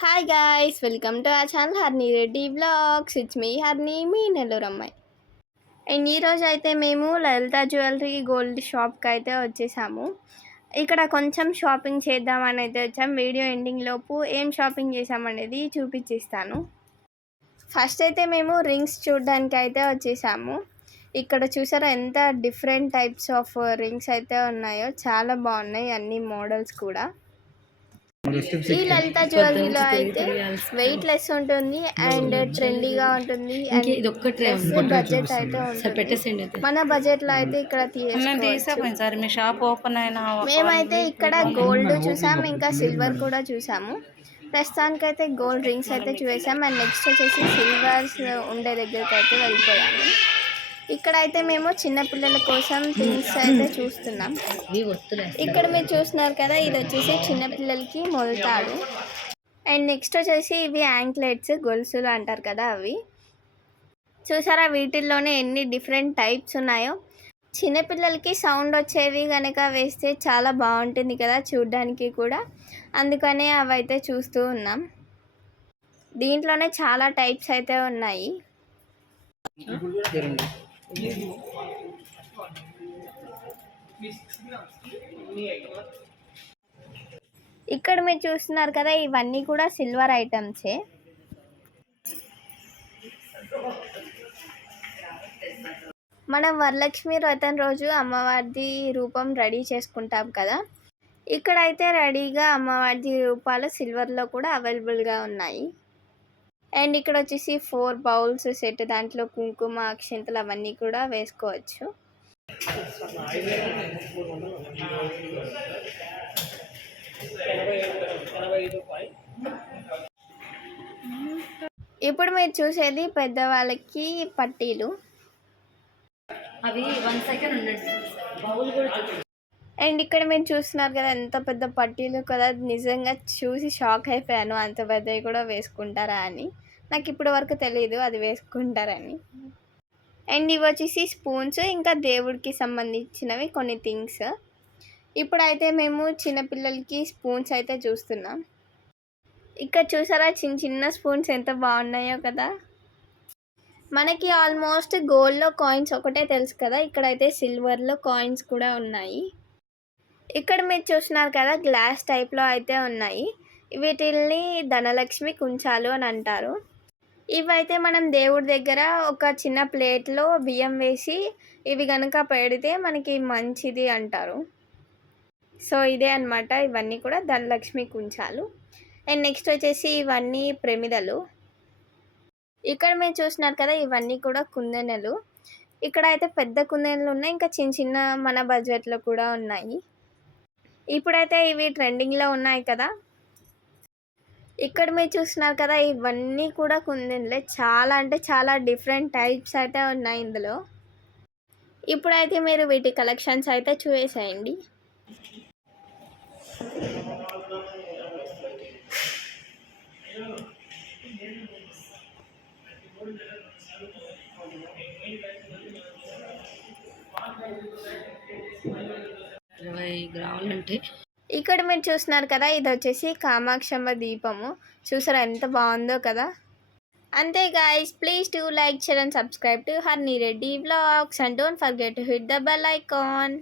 Hi guys welcome to a channel Harni Reddy blogs it's me Harni మీ నెల్లూరు అమ్మాయి. And ఈరోజు అయితే మేము లలిత jewellery gold షాప్కి అయితే వచ్చేసాము. ఇక్కడ కొంచెం షాపింగ్ చేద్దామని అయితే వచ్చాం. వీడియో ఎండింగ్ లోపు ఏం షాపింగ్ చేసామనేది చూపించిస్తాను. ఫస్ట్ అయితే మేము రింగ్స్ చూడడానికి అయితే వచ్చేసాము. ఇక్కడ చూసారా ఎంత డిఫరెంట్ టైప్స్ ఆఫ్ రింగ్స్ అయితే ఉన్నాయో. చాలా బాగున్నాయి అన్ని మోడల్స్ కూడా. ఈ లలిత జ్యువెలరీలో అయితే వెయిట్ లెస్ ఉంటుంది అండ్ ట్రెండీగా ఉంటుంది ఇది బడ్జెట్ అయితే ఉంటుంది. అయితే. మన బడ్జెట్లో అయితే ఇక్కడ సార్ మీ షాప్ ఓపెన్ అయిన మేమైతే ఇక్కడ గోల్డ్ చూసాం ఇంకా సిల్వర్ కూడా చూసాము. ప్రస్తుతానికైతే గోల్డ్ రింగ్స్ అయితే చూసాం అండ్ నెక్స్ట్ వచ్చేసి సిల్వర్స్ ఉండే దగ్గరికి అయితే వెళ్ళిపోయాము ఇక్కడ అయితే మేము చిన్నపిల్లల కోసం థింగ్స్ అయితే చూస్తున్నాం. ఇవి వస్తులే ఇక్కడ మీరు చూస్తున్నారు కదా ఇది వచ్చేసి చిన్నపిల్లలకి మొలతాడు. అండ్ నెక్స్ట్ వచ్చేసి ఇవి యాంక్లెట్స్ గొలుసులు అంటారు కదా అవి. చూసారా వీటిల్లోనే ఎన్ని డిఫరెంట్ టైప్స్ ఉన్నాయో. చిన్నపిల్లలకి సౌండ్ వచ్చేవి కనుక వేస్తే చాలా బాగుంటుంది కదా చూడ్డానికి కూడా. అందుకనే అవి అయితే చూస్తూ ఉన్నాం. దీంట్లోనే చాలా టైప్స్ అయితే ఉన్నాయి. ఇక్కడ మీరు చూస్తున్నారు కదా ఇవన్నీ కూడా సిల్వర్ ఐటమ్సే మనం వరలక్ష్మి వ్రతం రోజు అమ్మవారిది రూపం రెడీ చేసుకుంటాం కదా. ఇక్కడైతే రెడీగా అమ్మవారిది రూపాలు సిల్వర్లో కూడా అవైలబుల్గా ఉన్నాయి. అండ్ ఇక్కడ వచ్చేసి ఫోర్ బౌల్స్ సెట్ దాంట్లో కుంకుమ అక్షింతలు అవన్నీ కూడా వేసుకోవచ్చు. ఇప్పుడు మీరు చూసేది పెద్దవాళ్ళకి పట్టీలు. అవి వన్ సెకండ్ ఉండండి. బౌల్ కూడా అండ్ ఇక్కడ మీరు చూస్తున్నారు కదా ఎంత పెద్ద పట్టీలు కదా. నిజంగా చూసి షాక్ అయిపోయాను. అంత పెద్దవి కూడా వేసుకుంటారా అని. నాకు ఇప్పటి వరకు తెలియదు అది వేసుకుంటారని. అండ్ ఇవి వచ్చేసి స్పూన్స్. ఇంకా దేవుడికి సంబంధించినవి కొన్ని థింగ్స్. ఇప్పుడైతే మేము చిన్నపిల్లలకి స్పూన్స్ అయితే చూస్తున్నాం. ఇక్కడ చూసారా చిన్న చిన్న స్పూన్స్ ఎంత బాగున్నాయో కదా. మనకి ఆల్మోస్ట్ గోల్డ్లో కాయిన్స్ ఒకటే తెలుసు కదా. ఇక్కడైతే సిల్వర్లో కాయిన్స్ కూడా ఉన్నాయి. ఇక్కడ మీరు చూస్తున్నారు కదా గ్లాస్ టైప్లో అయితే ఉన్నాయి. వీటిల్ని ధనలక్ష్మి కుంచాలు అని అంటారు. ఇవైతే మనం దేవుడి దగ్గర ఒక చిన్న ప్లేట్లో బియ్యం వేసి ఇవి కనుక పెడితే మనకి మంచిది అంటారు. సో ఇదే అనమాట ఇవన్నీ కూడా ధనలక్ష్మి కుంచాలు. అండ్ నెక్స్ట్ వచ్చేసి ఇవన్నీ ప్రమిదలు. ఇక్కడ మీరు చూస్తున్నారు కదా ఇవన్నీ కూడా కుందెనలు. ఇక్కడ అయితే పెద్ద కుందెనలు ఉన్నాయి ఇంకా చిన్న చిన్న మన బడ్జెట్లో కూడా ఉన్నాయి. ఇప్పుడైతే ఇవి ట్రెండింగ్లో ఉన్నాయి కదా. ఇక్కడ మీరు చూస్తున్నారు కదా ఇవన్నీ కూడా కుందెన్లే చాలా అంటే చాలా డిఫరెంట్ టైప్స్ అయితే ఉన్నాయి ఇందులో. ఇప్పుడైతే మీరు వీటి కలెక్షన్స్ అయితే చూసేయండి ఇరవై గ్రాములు అంటే ఇక్కడ మీరు చూస్తున్నారు కదా ఇది వచ్చేసి కామాక్షమ్మ దీపము. చూసారా ఎంత బాగుందో కదా? అంతే guys please to like share and subscribe to Harni Reddy blogs and don't forget to hit the bell icon